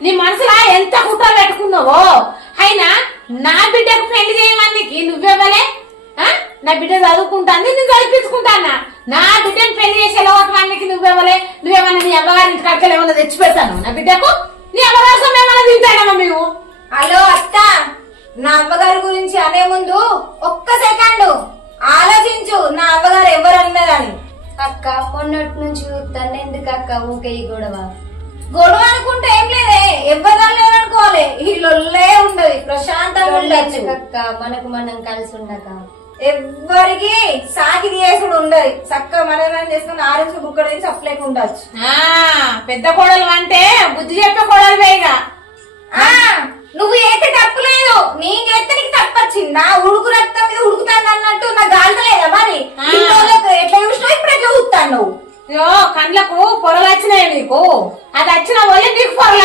నీ మనసులో ఎంత కుట్ర పెట్టుకున్నావో అయినా నా బిడ్డకు పెళ్లి చేయమనికి నువ్వెవ్వలే నా బిడ్డ చదువుకుంటాను నేను చదివించుకుంటానా నా బిడ్డను పెళ్లి చేసే లోకానికి నువ్వెవ్వలే నువ్వేమన్నా నీ అమ్మగారి ఇంటి కక్కలు ఏమన్నా తెచ్చి పెడతాను నా బిడ్డకు నీ అమ్మగారు ఏమన్నా తింటానమ్మా మేము హలో అత్త నా అవ్వగారి గురించి అనే ముందు ఒక్క సెకండ్ ఆలోచించు నా అవ్వగారు ఎవరన్నదని అక్క మొన్నటి నుంచి చూస్తాను ఎందుకు అక్క ఊకే ఈ గొడవ అనుకుంటే ఏం లేదే ఎవరు లేదనుకోవాలి ఈ లొల్లే ఉండదు ప్రశాంతంగా ఉండొచ్చు అక్క మనకు మనం కలిసి ఉండక ఎవ్వరికి సాకి తీసుడు ఉండదు చక్కగా మనం చేసుకుని ఆరెంజ్ బుక్కడ నుంచి అప్లైకి ఉండొచ్చు పెద్ద కోడలు అంటే బుద్ధి చెప్పే కోడలు వేగా నువ్వు చేస్తే తప్పు లేదు నేను చేస్తే నీకు తప్పొచ్చింది నా ఉడుకు రక్తం మీద ఉడుకుతాను అన్నట్టు నా గాల్తలేదా మరి ఎట్లా చూసినావు ఇప్పుడు ఎట్లా చూస్తాను నువ్వు కండ్లకు పొరలు వచ్చినాయి నీకు అది వచ్చిన వాళ్ళే నీకు పొరలు